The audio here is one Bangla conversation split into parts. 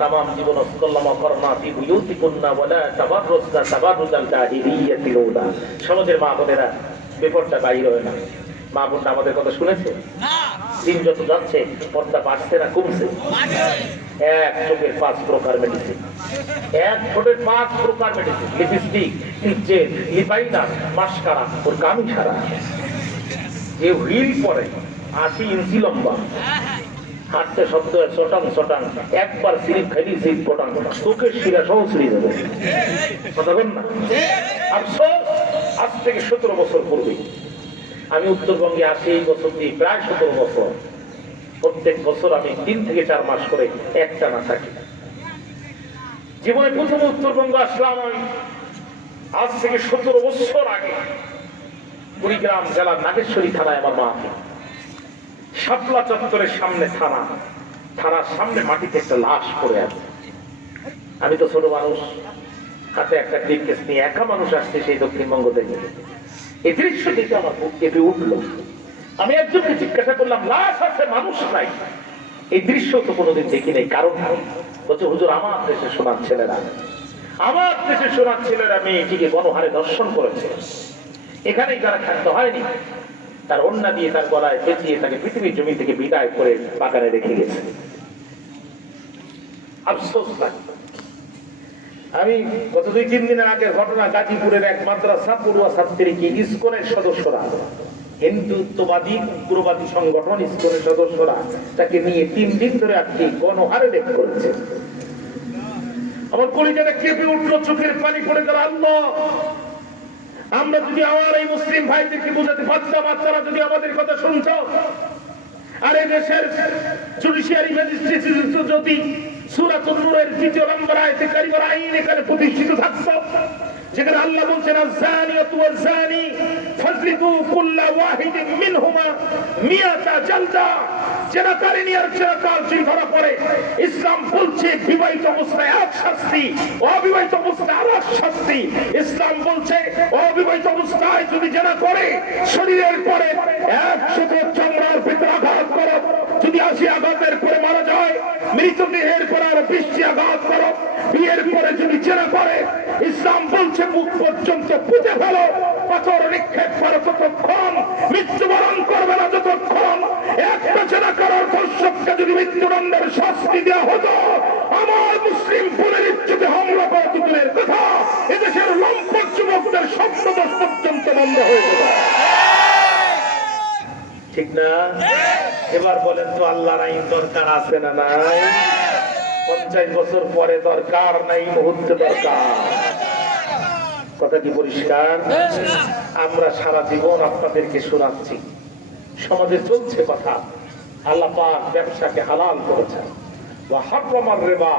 তামাম জীবন সাল্লাল্লাহু করনা ফি বুয়ুতিকুন্না ওয়ালা তাবাররুজনা তাবাররুজাল জাহিলিয়াতিল উলা। সমাজের মা বোনেরা বেপরদা বাইরে হয় না। মা বোনরা আমাদের কথা শুনেছে? না। দিন যত যাচ্ছে পর্দা বাড়ছে না কমছে? এক চোখের 5 প্রকার মেডিসিন, এক ঠোঁটের 5 প্রকার মেডিসিন, লিপস্টিক, টিপজেল, লিপাইনার, মাস্কারা, ওর কামি ছাড়া। যে হুইল পরে 80 ইঞ্চি লম্বা, হাঁটতে শব্দ চটাং চটাং, একবার স্লিপ খাইলি স্লিপ পটাং, চোখের শিরা সহ ছিঁড়ে যাবে। কথা বল না? আফসোস, আজ থেকে 17 বছর পূর্বে আমি উত্তরবঙ্গে আসি। এই বছর দিয়ে প্রায় 17 বছর। প্রত্যেক বছর আমি 3 থেকে 4 মাস করে একটানা থাকি। জীবনে প্রথম উত্তরবঙ্গ আসলাম আমি আজ থেকে 17 বছর আগে। কুড়িগ্রাম জেলার নাগেশ্বরী থানায় আমার মা। শাপলা চত্বরের সামনে থানা, থানার সামনে মাটিতে একটা লাশ পড়ে আছে। আমি তো ছোট মানুষ, হাতে একটা ব্রিফকেস নিয়ে একা মানুষ আসছে সেই দক্ষিণবঙ্গ থেকে। এই দৃশ্য দেখে আমার বুক কেঁপে উঠলো। আমি একজনকে জিজ্ঞাসা করলাম, লাশ আছে মানুষ নাই, এই দৃশ্য তো কোনোদিন দেখি নাই, কারণ বলছে হুজুর আমার দেশের সোনার ছেলেরা, আমার দেশের সোনার ছেলেরা মেয়েটিকে গণহারে দর্শন করেছে। এখানেই তারা খাদ্য হয়নি, তার অন্যা দিয়ে তার গলায় পেঁচিয়ে তাকে পৃথিবীর জমি থেকে বিদায় করে বাগানে রেখে গেছে। আফসোস লাগে। আমি গত 2-3 দিনের আগের ঘটনা, গাজীপুরের এক মাদ্রাসা পড়ুয়া ছাত্রীকে ইসকনের সদস্যরা, হিন্দুত্ববাদী উগ্রবাদী সংগঠন ইসকনের সদস্যরা তাকে নিয়ে 3 দিন ধরে আজকে গণহারে রেপ করেছে। আমার কলিজাটা কেঁপে উঠলো, চোখের পানি পড়ে গেল। আল্লাহ, আমরা যদি আমার এই মুসলিম ভাইদেরকে বোঝাতে পারতাম, বাচ্চারা যদি আমাদের কথা শুনছ, আর এই দেশের জুডিশিয়ারি ম্যাজিস্ট্রেট যদি সূরাতুন নূরের 2 নম্বর আয়াতে কারিমার আইন এখানে প্রতিষ্ঠিত থাকতো, যেখানে আল্লাহ বলছেন আয-যানিয়াতু ওয়াজ-যানি ফাজলিদু কুল্লা ওয়াহিদিন মিনহুমা মিয়াতা জালদা, জেনাকারিনী আর জেনাকার যদি ধরা পড়ে, ইসলাম বলছে বিবাহিত অবস্থায় 1 শাস্তি, অবিবাহিত অবস্থায় 2 শাস্তি। ইসলাম বলছে অবিবাহিত অবস্থায় যদি জেনা করে শরীরের পরে 100 চামড়ার ভিতরে আঘাত করো, যদি 80 আঘাতের পরে মারা যায়, মৃতদেহের পরে আর 20 আঘাত করো। বিয়ের পরে যদি জেনা করে, ইসলাম বলছে মুখ পর্যন্ত পুঁতে ফেলো, পাথর নিক্ষেপ করো ততক্ষণ, মৃত্যুবরণ করবে না যতক্ষণ। একটা জেনা করার দর্শককে যদি মৃত্যুদণ্ডের শাস্তি দেওয়া হতো, আমার মুসলিম বোনের ইজ্জতে হামলা করা দূরের কথা, এদেশের লম্পট যুবকদের সপ্তদশ পর্যন্ত বন্ধ হয়ে যেত। ঠিক না? এবার বলেন তো, আল্লাহর আইন দরকার আছে না নাই? 50 বছর পরে দরকার নাই, মুহূর্তে দরকার। কথা কি পরিষ্কার? আমরা সারা জীবন আপনাদেরকে শোনাচ্ছি, সমাজে চলছে কথা। আল্লাহ পাক ব্যবসাকে হালাল করেছেন, ওয়া হারামার রিবা,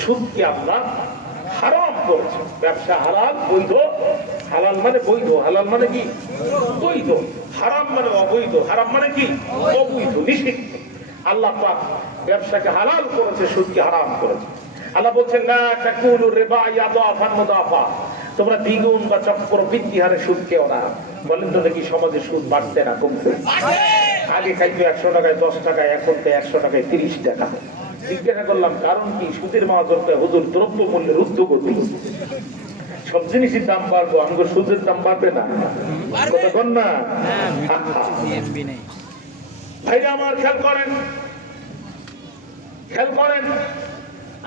সুদকে আল্লাহ হারাম করেছেন। ব্যবসা হালাল, বৈধ। হালাল মানে বৈধ, হালাল মানে কি? বৈধ। হারাম মানে অবৈধ, হারাম মানে কি? অবৈধ, নিষিদ্ধ। আল্লাহ পাক ব্যবসাকে হালাল করেছে, সুদকে হারাম করেছে। আল্লাহ বলছেন লা তাকুলু রিবা ইয়াদাফান মুদাফা, তোমরা দ্বিগুণ বা চক্রবৃদ্ধি হারে সুদ খেও না। বলেন তো দেখি সমাজে সুদ বাড়ছে না কমছে? আগে খাইতো 100 টাকায় 10 টাকায়, এখন তো 100 টাকায় 30 টাকা। জিজ্ঞাসা করলাম কারণ কি? সুদের মাহাজনটা হুজুর দ্রব্য মূল্যের ঊর্ধ্বগতি, সব জিনিসের দাম বাড়বো, আমাকে সুদের দাম বাড়বে না। কথা বল না ভাইরা আমার, খেয়াল করেন, খেয়াল করেন।